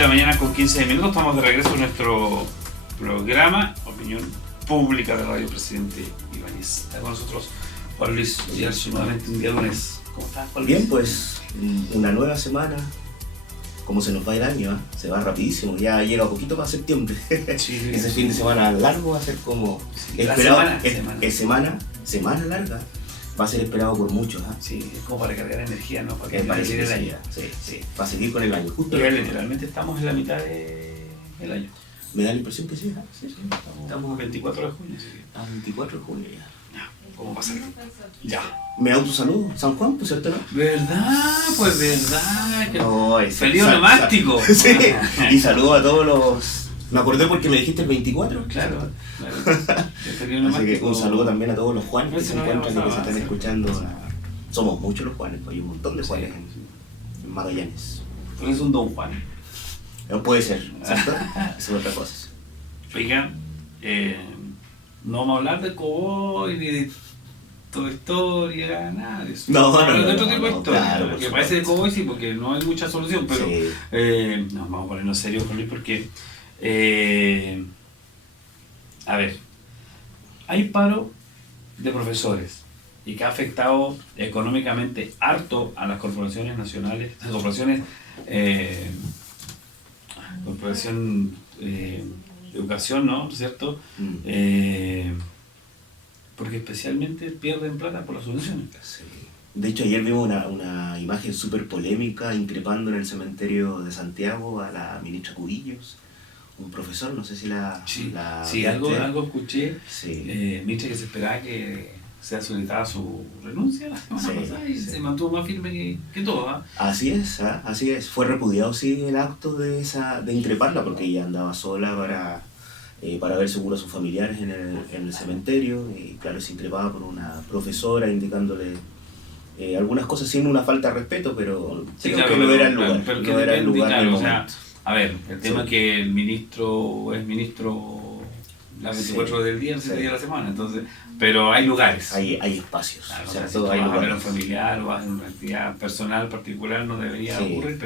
de la mañana con 15 minutos, estamos de regreso en nuestro programa Opinión Pública de Radio Presidente Ibáñez. Está con nosotros Juan Luis Yarzo, nuevamente un día lunes. ¿Cómo estás, Juan Luis? Bien, pues una nueva semana. Como se nos va el año, se va rapidísimo, ya llega un poquito para septiembre. Sí, ese fin de semana largo va a ser como sí, esperado, semana larga, va a ser esperado por muchos. Sí, es como para cargar energía, ¿no? Para que seguir el año. Sí, para seguir con el año. Justo pero literalmente estamos en la mitad del año. Me da la impresión que sí, Estamos 24 de junio. A 24 de junio ya. ¿Cómo pasa? Ya. Me autosaludo, San Juan, pues cierto, ¿no? ¿Verdad? Pues verdad. No, feliz onomástico. Sí, y saludo a todos los... Me acordé porque me dijiste el 24. Claro. Así que un saludo también a todos los Juanes que se encuentran y que se están escuchando. Sí. Somos muchos los Juanes, hay un montón de Juanes en Magallanes. Tú eres un Don Juan. No puede ser, ¿cierto? Eso es otra cosa. Oigan, no vamos a hablar de Cowboy ni de Toy Story, nada de eso. No, de otro tipo de historia. Claro, que parece de Cowboy sí, porque no hay mucha solución, pero sí. No, vamos a ponernos serios con Luis porque a ver, hay paro de profesores y que ha afectado económicamente harto a las corporaciones nacionales, las corporación educación, ¿no? ¿Cierto? Porque especialmente pierden plata por las soluciones. Sí. De hecho, ayer vimos una imagen súper polémica increpando en el cementerio de Santiago a la ministra Cubillos, un profesor, no sé si Sí, algo escuché. Sí. Ministra que se esperaba que sea solicitada su renuncia la semana pasada y se mantuvo más firme que todo. Así es. Fue repudiado sí el acto de increparla porque ella andaba sola para ver seguro a sus familiares en el cementerio y claro, se increpaba por una profesora indicándole algunas cosas sin una falta de respeto, pero sí, creo que no era el lugar. Pero no era el lugar del momento. O sea, a ver, el tema es que el ministro es ministro las 24 horas del día, los 7 días de la semana, entonces, pero hay lugares. Hay espacios. Claro, o sea, si tú hay vas a ver a un lugares. familiar o vas a una actividad personal particular no debería ocurrir,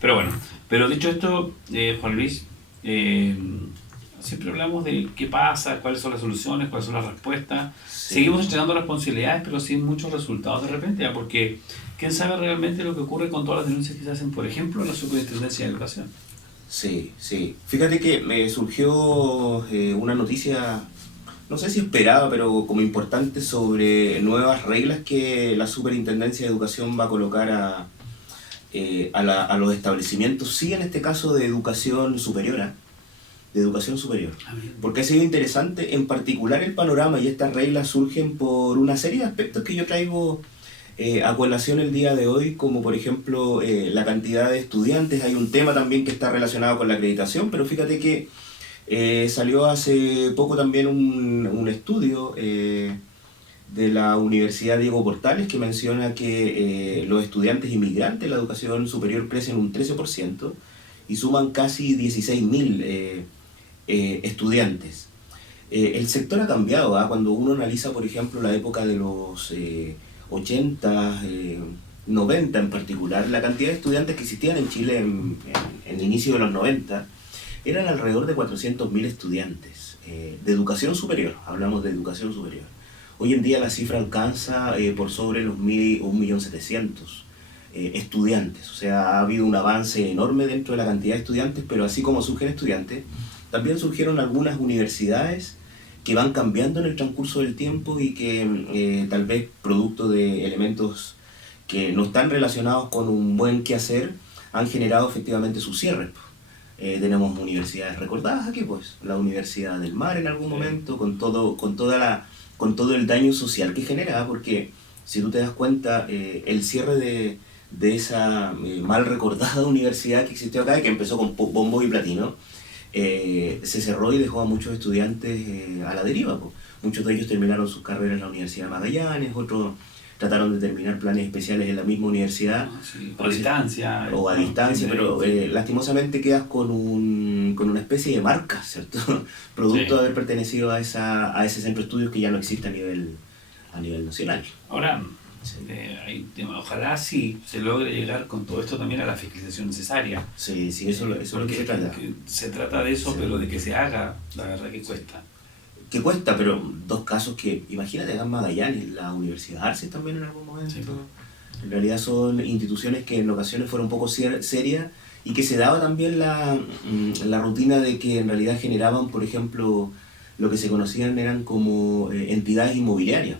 pero bueno. Pero dicho esto, Juan Luis, siempre hablamos de qué pasa, cuáles son las soluciones, cuáles son las respuestas. Sí. Seguimos estrenando responsabilidades, pero sin muchos resultados de repente, porque quién sabe realmente lo que ocurre con todas las denuncias que se hacen, por ejemplo, en la Superintendencia de Educación. Sí. Fíjate que me surgió una noticia, no sé si esperada, pero como importante, sobre nuevas reglas que la Superintendencia de Educación va a colocar a los establecimientos, sí, en este caso de educación superior. Porque ha sido interesante, en particular el panorama y estas reglas surgen por una serie de aspectos que yo traigo a colación el día de hoy, como por ejemplo la cantidad de estudiantes. Hay un tema también que está relacionado con la acreditación, pero fíjate que salió hace poco también un estudio de la Universidad Diego Portales que menciona que los estudiantes inmigrantes en la educación superior crecen un 13% y suman casi 16.000 estudiantes. El sector ha cambiado, cuando uno analiza, por ejemplo, la época de los 80, 90 en particular, la cantidad de estudiantes que existían en Chile en el inicio de los 90 eran alrededor de 400.000 estudiantes de educación superior, hablamos de educación superior. Hoy en día la cifra alcanza por sobre los 1.700.000 estudiantes, o sea, ha habido un avance enorme dentro de la cantidad de estudiantes, pero así como surgen estudiantes, también surgieron algunas universidades que van cambiando en el transcurso del tiempo y que tal vez producto de elementos que no están relacionados con un buen quehacer han generado efectivamente sus cierres. Tenemos universidades recordadas aquí, pues la Universidad del Mar en algún momento, con todo el daño social que genera, porque si tú te das cuenta, el cierre de esa mal recordada universidad que existió acá y que empezó con bombo y platino, se cerró y dejó a muchos estudiantes a la deriva. Muchos de ellos terminaron sus carreras en la Universidad de Magallanes, otros trataron de terminar planes especiales en la misma universidad. O a distancia. Pero lastimosamente quedas con una especie de marca, ¿cierto? Producto de haber pertenecido a ese centro de estudios que ya no existe a nivel nacional. Ahora, Sí. Ojalá sí se logre llegar con todo esto también a la fiscalización necesaria. Sí, eso es lo que se trata. Se trata de eso, Sí. pero de que se haga, la verdad que cuesta. Que cuesta, pero dos casos que, imagínate, acá en Magallanes, la Universidad Arce también en algún momento. Sí. En realidad son instituciones que en ocasiones fueron un poco serias y que se daba también la rutina de que en realidad generaban, por ejemplo, lo que se conocían eran como entidades inmobiliarias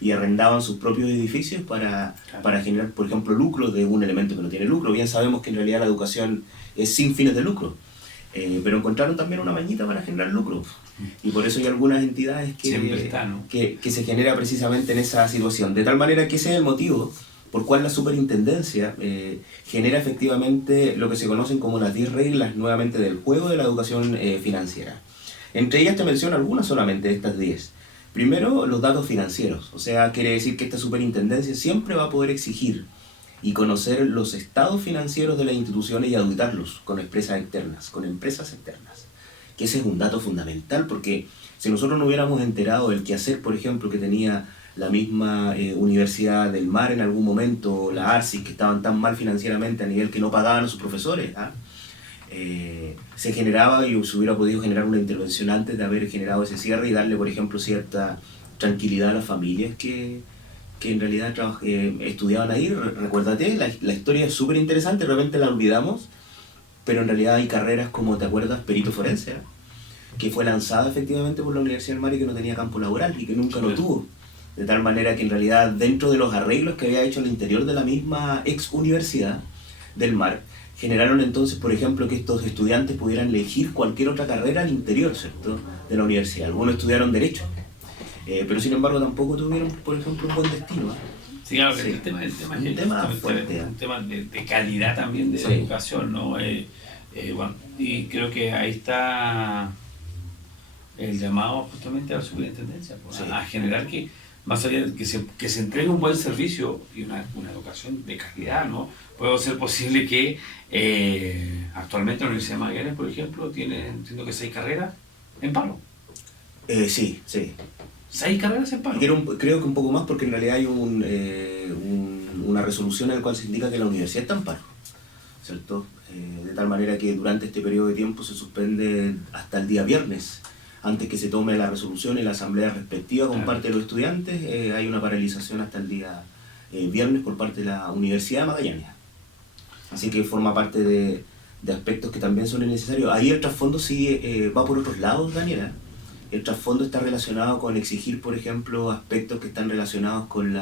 y arrendaban sus propios edificios para generar, por ejemplo, lucro de un elemento que no tiene lucro. Bien sabemos que en realidad la educación es sin fines de lucro, pero encontraron también una mañita para generar lucro. Y por eso hay algunas entidades que se genera precisamente en esa situación. De tal manera que ese es el motivo por cual la superintendencia genera efectivamente lo que se conocen como las 10 reglas nuevamente del juego de la educación financiera. Entre ellas te menciono algunas solamente de estas 10. Primero, los datos financieros. O sea, quiere decir que esta superintendencia siempre va a poder exigir y conocer los estados financieros de las instituciones y auditarlos con empresas externas. Que ese es un dato fundamental, porque si nosotros no hubiéramos enterado del quehacer, por ejemplo, que tenía la misma Universidad del Mar en algún momento, la ARCIS, que estaban tan mal financieramente a nivel que no pagaban a sus profesores, se generaba y se hubiera podido generar una intervención antes de haber generado ese cierre y darle, por ejemplo, cierta tranquilidad a las familias que en realidad estudiaban ahí. Recuérdate, la historia es súper interesante, de repente la olvidamos, pero en realidad hay carreras como, ¿te acuerdas? Perito forense, que fue lanzada efectivamente por la Universidad del Mar y que no tenía campo laboral y que nunca lo tuvo. De tal manera que en realidad dentro de los arreglos que había hecho al interior de la misma ex Universidad del Mar, generaron entonces, por ejemplo, que estos estudiantes pudieran elegir cualquier otra carrera al interior, ¿cierto?, de la universidad. Algunos estudiaron Derecho, pero sin embargo tampoco tuvieron, por ejemplo, un buen destino. Sí, claro, sí. El tema es un tema de calidad también de la educación, ¿no? Bueno, y creo que ahí está el llamado justamente a la superintendencia, pues, a generar que, más allá de que se entregue un buen servicio y una educación de calidad, ¿no? Puede ser posible que actualmente la Universidad de Magallanes, por ejemplo, tiene, entiendo que 6 carreras en paro. Sí. 6 carreras en paro. Creo que un poco más, porque en realidad hay una resolución en la cual se indica que la universidad está en paro, ¿cierto? De tal manera que durante este periodo de tiempo se suspende hasta el día viernes. Antes que se tome la resolución en la asamblea respectiva con parte de los estudiantes, hay una paralización hasta el día viernes por parte de la Universidad de Magallanes. Así que forma parte de aspectos que también son necesarios. Ahí el trasfondo sí va por otros lados, Daniela. El trasfondo está relacionado con exigir, por ejemplo, aspectos que están relacionados con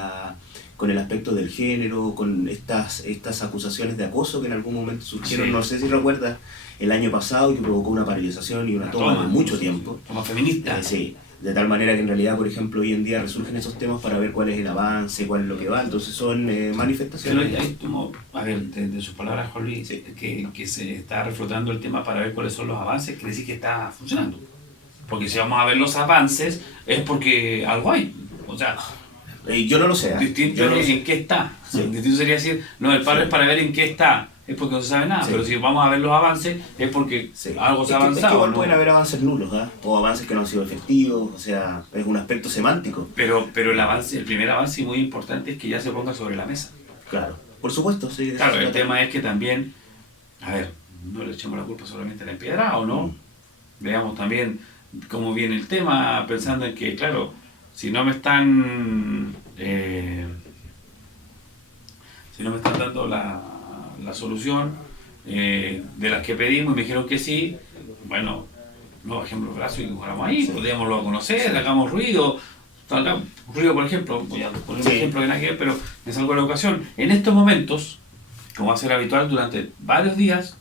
el aspecto del género, con estas acusaciones de acoso que en algún momento surgieron, no sé si recuerdas, el año pasado, que provocó una paralización y una toma de mucho tiempo. Toma feminista. Sí, de tal manera que en realidad, por ejemplo, hoy en día resurgen esos temas para ver cuál es el avance, cuál es lo que va. Entonces son manifestaciones. Pero ahí a ver, de sus palabras, Juan Luis, que se está reflotando el tema para ver cuáles son los avances, quiere decir que está funcionando. Porque si vamos a ver los avances, es porque algo hay. O sea, yo no lo sé. Distinto es en qué está. Sí. Distinto sería decir, no, el paro es para ver en qué está. Es porque no se sabe nada, pero si vamos a ver los avances es porque algo se ha avanzado. Es que igual pueden haber avances nulos, o avances que no han sido efectivos, o sea, es un aspecto semántico. Pero el primer avance muy importante es que ya se ponga sobre la mesa. Claro, por supuesto, sí. Claro, el tema es que también, a ver, no le echemos la culpa solamente a la empiedrado, ¿no? Veamos también cómo viene el tema, pensando en que, claro, si no me están dando la solución de las que pedimos y me dijeron que sí, bueno, no bajemos los brazos y jugamos ahí, podríamoslo a conocer, hagamos ruido, por ejemplo, voy a poner un ejemplo de nada que ver, pero me salgo de la educación. En estos momentos, como va a ser habitual durante varios días,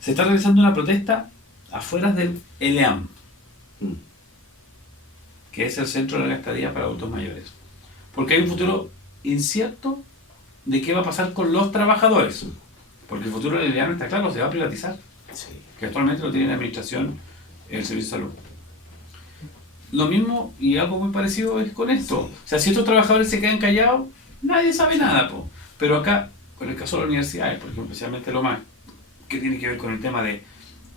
se está realizando una protesta afuera del ELEAM, que es el Centro de la Estadía para Adultos Mayores, porque hay un futuro incierto de qué va a pasar con los trabajadores, porque el futuro del ELEAM está claro, se va a privatizar, que actualmente lo tiene la administración el Servicio de Salud. Lo mismo y algo muy parecido es con esto. O sea, si estos trabajadores se quedan callados, nadie sabe nada, pero acá, con el caso de las universidades, por ejemplo, especialmente lo más que tiene que ver con el tema de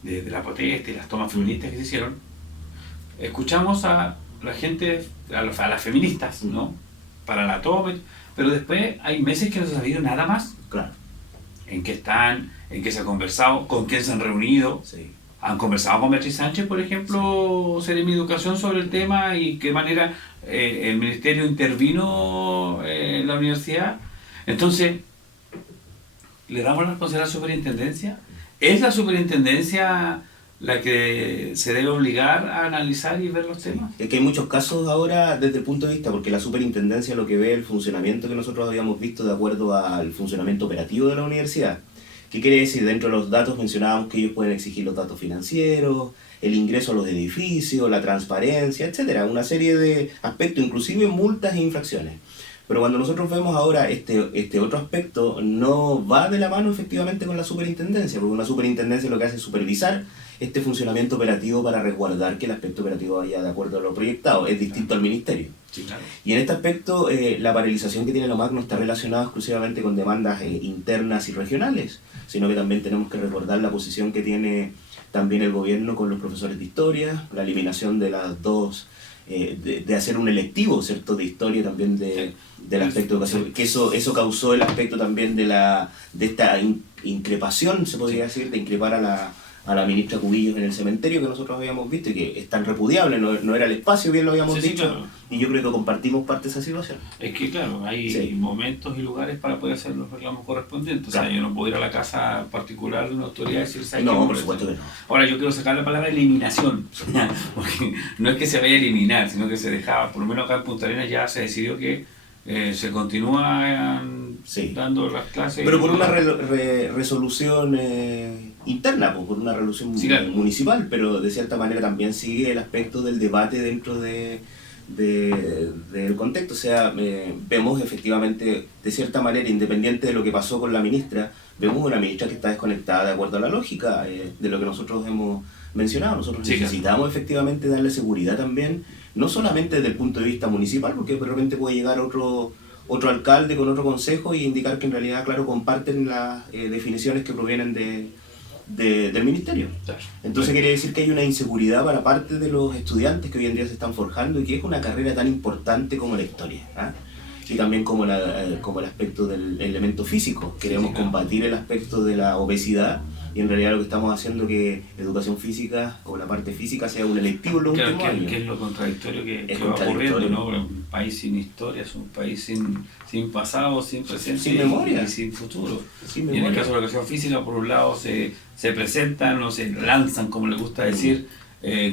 la protesta y las tomas feministas que se hicieron, escuchamos a la gente, a las feministas, ¿no?, para la toma, pero después hay meses que no se ha sabido nada más. Claro. En qué están, en qué se ha conversado, con quién se han reunido. Sí. Han conversado con Beatriz Sánchez, por ejemplo, Seremi de Educación sobre el tema y qué manera el ministerio intervino en la universidad. Entonces, ¿le damos la responsabilidad a la superintendencia? ¿Es la superintendencia la que se debe obligar a analizar y ver los temas? Es que hay muchos casos ahora desde el punto de vista, porque la superintendencia lo que ve es el funcionamiento que nosotros habíamos visto de acuerdo al funcionamiento operativo de la universidad. ¿Qué quiere decir? Dentro de los datos mencionábamos que ellos pueden exigir los datos financieros, el ingreso a los edificios, la transparencia, etcétera, una serie de aspectos, inclusive multas e infracciones. Pero cuando nosotros vemos ahora este otro aspecto, no va de la mano efectivamente con la superintendencia, porque una superintendencia lo que hace es supervisar este funcionamiento operativo para resguardar que el aspecto operativo vaya de acuerdo a lo proyectado, es distinto al ministerio. Sí, claro. Y en este aspecto, la paralización que tiene la OMAC no está relacionada exclusivamente con demandas internas y regionales, sino que también tenemos que recordar la posición que tiene también el gobierno con los profesores de historia, la eliminación de las dos, de hacer un electivo, ¿cierto?, de historia también del aspecto de educación, que eso causó el aspecto también de esta increpación, se podría decir, de increpar a la ministra Cubillos en el cementerio que nosotros habíamos visto y que es tan repudiable, no era el espacio, bien lo habíamos dicho, claro. Y yo creo que compartimos parte de esa situación. Es que claro, hay momentos y lugares para poder hacer los reclamos correspondientes. Claro. O sea, yo no puedo ir a la casa particular de una autoridad y decir, ¿sabes qué? No, por supuesto que no. Ahora, yo quiero sacar la palabra eliminación, porque no es que se vaya a eliminar, sino que se dejaba, por lo menos acá en Punta Arenas ya se decidió que se continúa dando las clases. Pero por una resolución interna, por una resolución municipal, pero de cierta manera también sigue el aspecto del debate dentro del contexto. O sea, vemos efectivamente, de cierta manera, independiente de lo que pasó con la ministra, vemos una ministra que está desconectada de acuerdo a la lógica de lo que nosotros hemos mencionado. Nosotros necesitamos efectivamente darle seguridad también, no solamente desde el punto de vista municipal, porque de repente puede llegar otro alcalde con otro consejo y indicar que en realidad, claro, comparten las definiciones que provienen del ministerio. Entonces quiere decir que hay una inseguridad para parte de los estudiantes que hoy en día se están forjando y que es una carrera tan importante como la historia, ¿eh? Y también como el aspecto del elemento físico. Queremos combatir el aspecto de la obesidad y en realidad lo que estamos haciendo es que educación física o la parte física sea un electivo en los últimos años. Que es lo contradictorio que va ocurriendo, ¿no? Un país sin historia es un país sin pasado, sin presente, sin memoria y sin futuro. Sin y en el caso de la educación física, por un lado se presentan o se lanzan, como le gusta decir,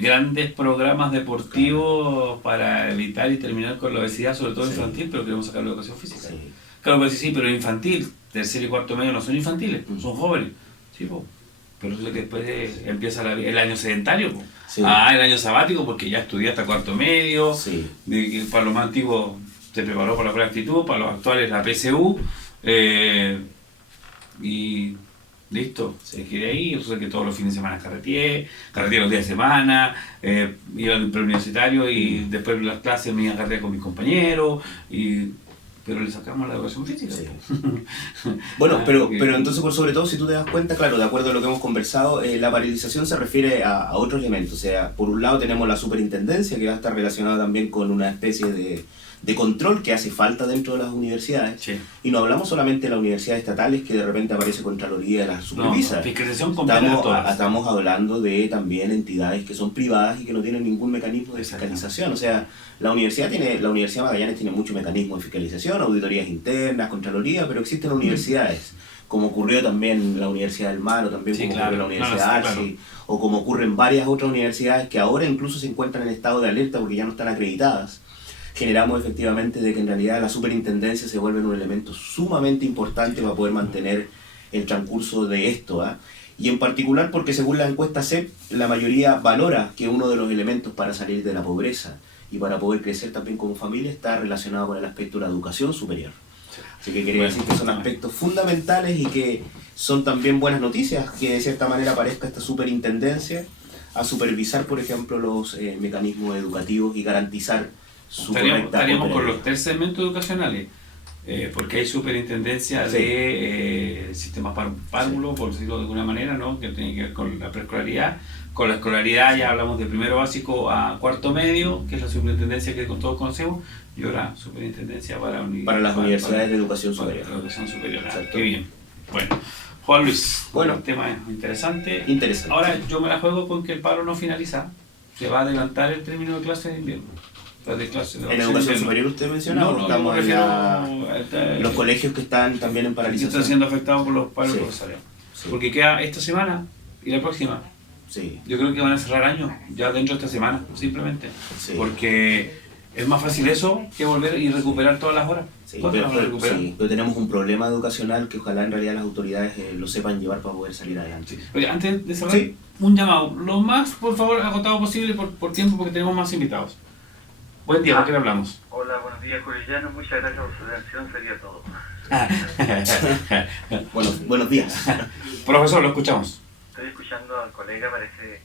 grandes programas deportivos para evitar y terminar con la obesidad, sobre todo infantil, pero queremos sacar la educación física. Claro, pues sí, pero infantil, tercer y cuarto medio no son infantiles, son jóvenes. Sí, pero es que después empieza el año sedentario. El año sabático, porque ya estudié hasta cuarto medio. Para los más antiguos se preparó para la prueba de actitud, para los actuales la PSU. Y listo, se quedé ahí. Yo sé que todos los fines de semana carreteé los días de semana, iba al preuniversitario y después de las clases me iba a carretear con mis compañeros. Pero le sacamos la educación física. Bueno, pero entonces, sobre todo, si tú te das cuenta, claro, de acuerdo a lo que hemos conversado, la paralización se refiere a otros elementos. O sea, por un lado tenemos la superintendencia, que va a estar relacionada también con una especie de control que hace falta dentro de las universidades. Y no hablamos solamente de las universidades estatales, que de repente aparece Contraloría de las supervisas. Fiscalización completa. Estamos hablando de también entidades que son privadas y que no tienen ningún mecanismo de fiscalización. O sea, la Universidad Magallanes tiene muchos mecanismos de fiscalización, auditorías internas, Contraloría, pero existen universidades, como ocurrió también en la Universidad del Mar, o también como ocurrió en la Universidad Arce, o como ocurre en varias otras universidades que ahora incluso se encuentran en estado de alerta porque ya no están acreditadas. Generamos efectivamente de que en realidad la superintendencia se vuelve un elemento sumamente importante para poder mantener el transcurso de esto, y en particular porque según la encuesta CEP, la mayoría valora que uno de los elementos para salir de la pobreza y para poder crecer también como familia está relacionado con el aspecto de la educación superior. Así que quería decir que son aspectos fundamentales y que son también buenas noticias que de cierta manera aparezca esta superintendencia a supervisar, por ejemplo, los mecanismos educativos y garantizar estaríamos con los 3 segmentos educacionales, porque hay superintendencia de sistemas párvulos, por decirlo de alguna manera, ¿no? Que tiene que ver con la preescolaridad, Con la escolaridad ya hablamos de primero básico a cuarto medio, que es la superintendencia que todos conocemos, y ahora superintendencia para las universidades de educación superior. Para la educación superior. Qué bien. Bueno, Juan Luis, bueno, un tema interesante. Interesante. Ahora yo me la juego con que el paro no finaliza, se va a adelantar el término de clases de invierno. ¿En educación superior usted menciona? No, estamos en los colegios que están también en que paralización. están siendo afectados por los paros profesoriales. Sí. Porque queda esta semana y la próxima. Sí. Yo creo que van a cerrar año ya dentro de esta semana, simplemente. Sí. Porque es más fácil eso que volver y recuperar todas las horas. Sí, pero tenemos un problema educacional que ojalá en realidad las autoridades lo sepan llevar para poder salir adelante. Oye, antes de cerrar, un llamado, lo más, por favor, agotado posible por tiempo, porque tenemos más invitados. Buen día, ¿por qué le hablamos? Hola, buenos días, Juliano. Muchas gracias por su atención, sería todo. Buenos días. Profesor, lo escuchamos. Estoy escuchando al colega, parece,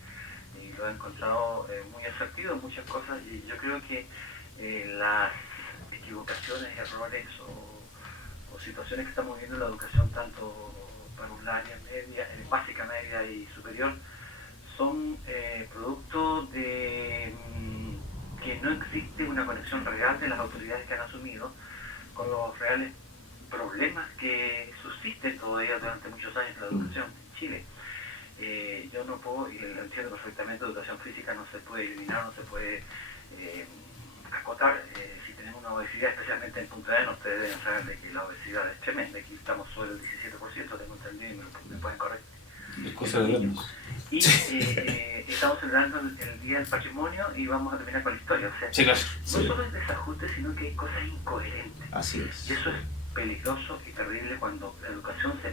y lo he encontrado muy asertivo en muchas cosas, y yo creo que las equivocaciones, errores o situaciones que estamos viendo en la educación, tanto parvularia, media, básica, media y superior, son producto de que no existe una conexión real de las autoridades que han asumido con los reales problemas que subsisten todavía durante muchos años en la educación en Chile. Yo no puedo, y lo entiendo perfectamente, educación física no se puede eliminar, no se puede acotar. Si tenemos una obesidad, especialmente en Punta Arenas, ustedes deben saber de que la obesidad es tremenda. Aquí estamos sobre el 17%, tengo entendido, y me pueden corregir. Es cosa de vernos. Y estamos celebrando el Día del Patrimonio y vamos a terminar con la historia. O sea, sí, claro. No solo es desajuste, sino que hay cosas incoherentes. Así es. Y eso es peligroso y terrible cuando la educación se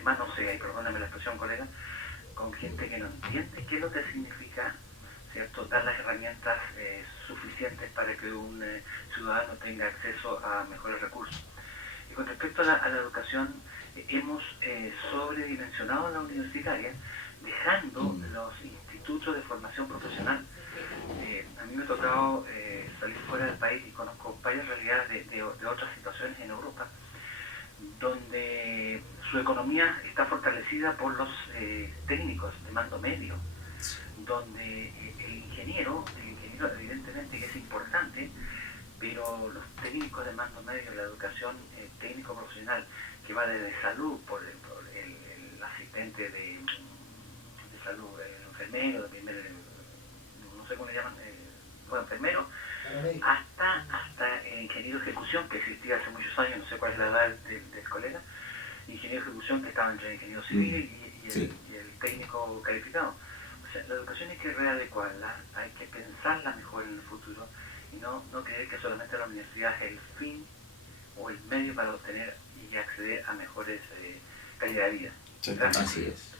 manosea, y perdóname la expresión, colega, con gente que no entiende qué es lo que significa, ¿cierto?, dar las herramientas suficientes para que un ciudadano tenga acceso a mejores recursos. Y con respecto a la educación, hemos sobredimensionado la universitaria, dejando los institutos de formación profesional. A mí me ha tocado salir fuera del país y conozco varias realidades de otras situaciones en Europa, donde su economía está fortalecida por los técnicos de mando medio, donde el ingeniero evidentemente que es importante, pero los técnicos de mando medio en la educación técnico profesional, que va desde salud, por el asistente de salud, el enfermero, de primer, no sé cómo le llaman, enfermero, hasta el ingeniero de ejecución, que existía hace muchos años, no sé cuál es la edad del colega, ingeniero de ejecución, que estaba entre el ingeniero civil y el técnico calificado. O sea, la educación hay que readecuarla, hay que pensarla mejor en el futuro, y no creer que solamente la universidad es el fin o el medio para obtener y acceder a mejores calidad de vida. Así es.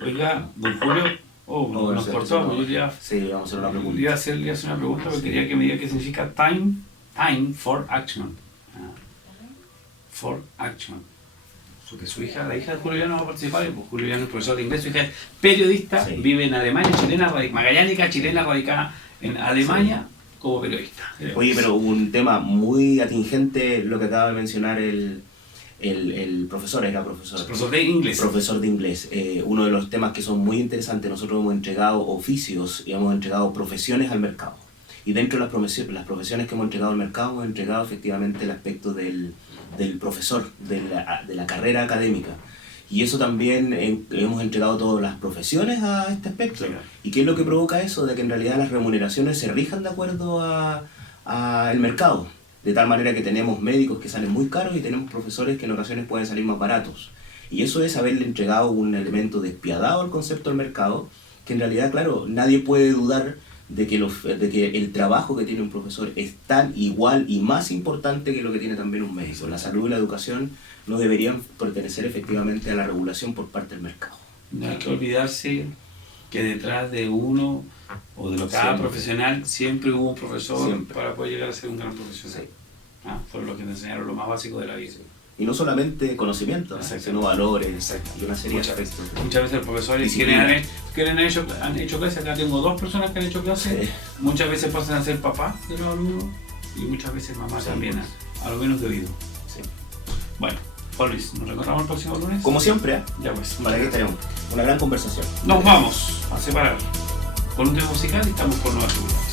Oiga, don Julio, nos cortó, yo ya... Sí, vamos a hacer una pregunta. Iba a hacer una pregunta, porque quería que me diga qué significa time for action. For action. Porque su hija, la hija de Julio Llano va a participar, y pues Julio Llano es profesor de inglés, su hija es periodista, vive en Alemania, magallánica, chilena, radicada en Alemania como periodista. Oye, pero un tema muy atingente, lo que acaba de mencionar el profesor, era profesor. Profesor de inglés. Profesor de inglés. Uno de los temas que son muy interesantes, nosotros hemos entregado oficios y hemos entregado profesiones al mercado. Y dentro de las profesiones que hemos entregado al mercado, hemos entregado efectivamente el aspecto del profesor, de la carrera académica. Y eso también hemos entregado todas las profesiones a este aspecto. Sí. ¿Y qué es lo que provoca eso? De que en realidad las remuneraciones se rijan de acuerdo al mercado. De tal manera que tenemos médicos que salen muy caros y tenemos profesores que en ocasiones pueden salir más baratos. Y eso es haberle entregado un elemento despiadado al concepto del mercado, que en realidad, claro, nadie puede dudar de que el trabajo que tiene un profesor es tan igual y más importante que lo que tiene también un médico. La salud y la educación no deberían pertenecer efectivamente a la regulación por parte del mercado. No hay que olvidarse que detrás de uno o de cada profesional siempre hubo un profesor para poder llegar a ser un gran profesional. Sí. Fue lo que me enseñaron lo más básico de la vida. Y no solamente conocimiento, sino valores y una serie de aspectos. Muchas veces los profesores han hecho clases, acá tengo 2 personas que han hecho clases, muchas veces pasan a ser papás de los alumnos y muchas veces mamás también, a lo menos de oído. Sí. Bueno, Juan Luis, ¿nos reencontramos el próximo lunes? Como siempre, ya pues. para que tenemos una gran conversación. Nos vamos a separar. con un tema musical y estamos con Nueva Figura.